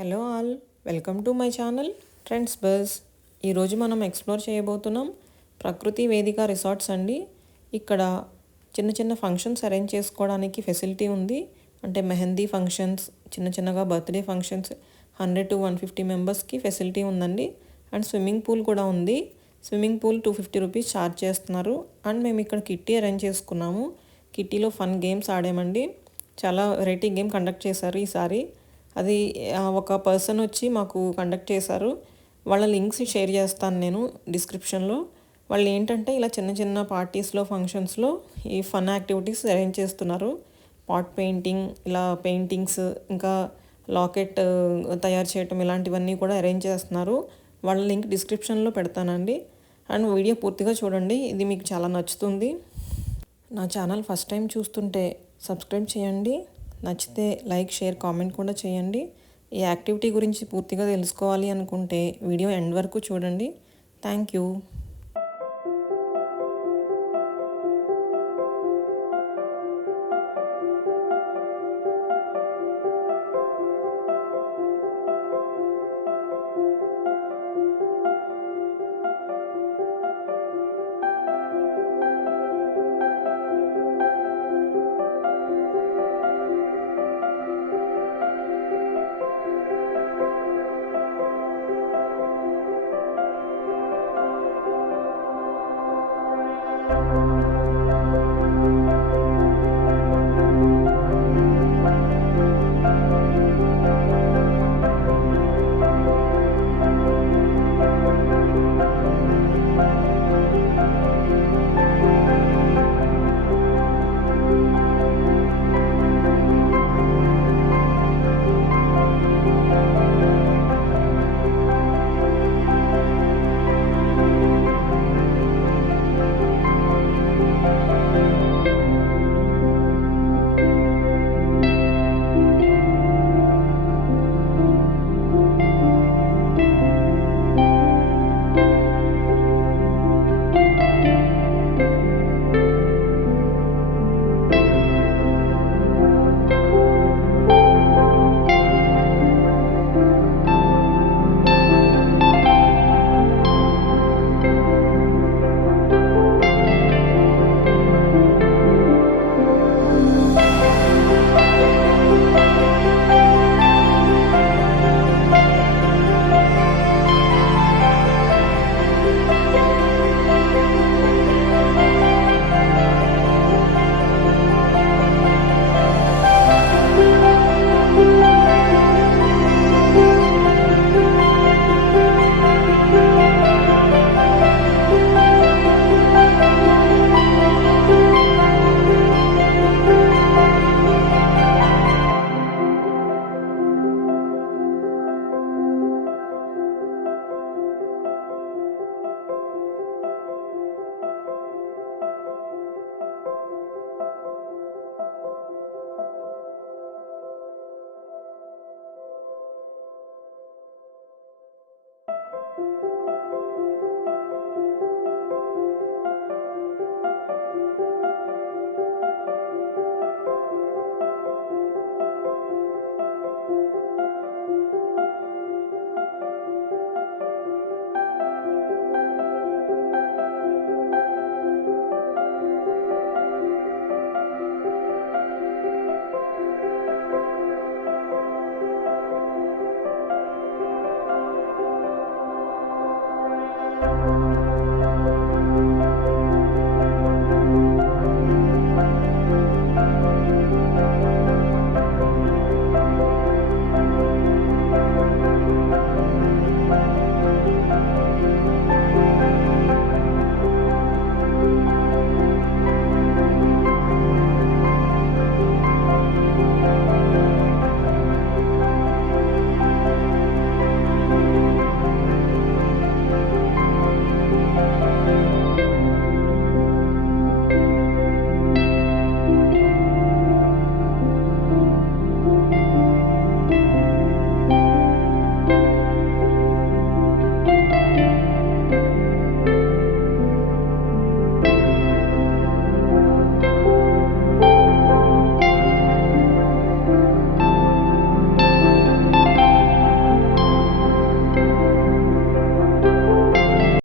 Hello all, welcome to my channel trends bus. ఈరోజు మనం explore చేయబోతున్నాం ప్రకృతి వేదిక రిసార్ట్స్ అండి. ఇక్కడ చిన్న చిన్న ఫంక్షన్స్ అరేంజ్ చేసుకోవడానికి ఫెసిలిటీ ఉంది. అంటే మెహందీ ఫంక్షన్స్, చిన్నగా బర్త్డే ఫంక్షన్స్ 100 to 150 మెంబర్స్కి ఫెసిలిటీ ఉందండి. అండ్ స్విమ్మింగ్ పూల్ కూడా ఉంది. స్విమ్మింగ్ పూల్ 250 రూపీస్ ఛార్జ్ చేస్తున్నారు. అండ్ మేము ఇక్కడ కిట్టి అరేంజ్ చేసుకున్నాము. కిట్టీలో ఫన్ గేమ్స్ ఆడామండి. చాలా వెరైటీ గేమ్ కండక్ట్ చేశారు ఈసారి. అది ఒక పర్సన్ వచ్చి మాకు కండక్ట్ చేశారు. వాళ్ళ లింక్స్ షేర్ చేస్తాను నేను డిస్క్రిప్షన్లో. వాళ్ళు ఏంటంటే ఇలా చిన్న పార్టీస్లో, ఫంక్షన్స్లో ఈ ఫన్ యాక్టివిటీస్ అరేంజ్ చేస్తున్నారు. పాట్ పెయింటింగ్, ఇలా పెయింటింగ్స్, ఇంకా లాకెట్ తయారు చేయటం, ఇలాంటివన్నీ కూడా అరేంజ్ చేస్తున్నారు. వాళ్ళ లింక్ డిస్క్రిప్షన్లో పెడతానండి. అండ్ వీడియో పూర్తిగా చూడండి, ఇది మీకు చాలా నచ్చుతుంది. నా ఛానల్ ఫస్ట్ టైం చూస్తుంటే సబ్స్క్రైబ్ చేయండి. నచ్చితే లైక్, షేర్, కామెంట్ కూడా చేయండి. ఈ యాక్టివిటీ గురించి పూర్తిగా తెలుసుకోవాలి అనుకుంటే వీడియో ఎండ్ వరకు చూడండి. Thank you.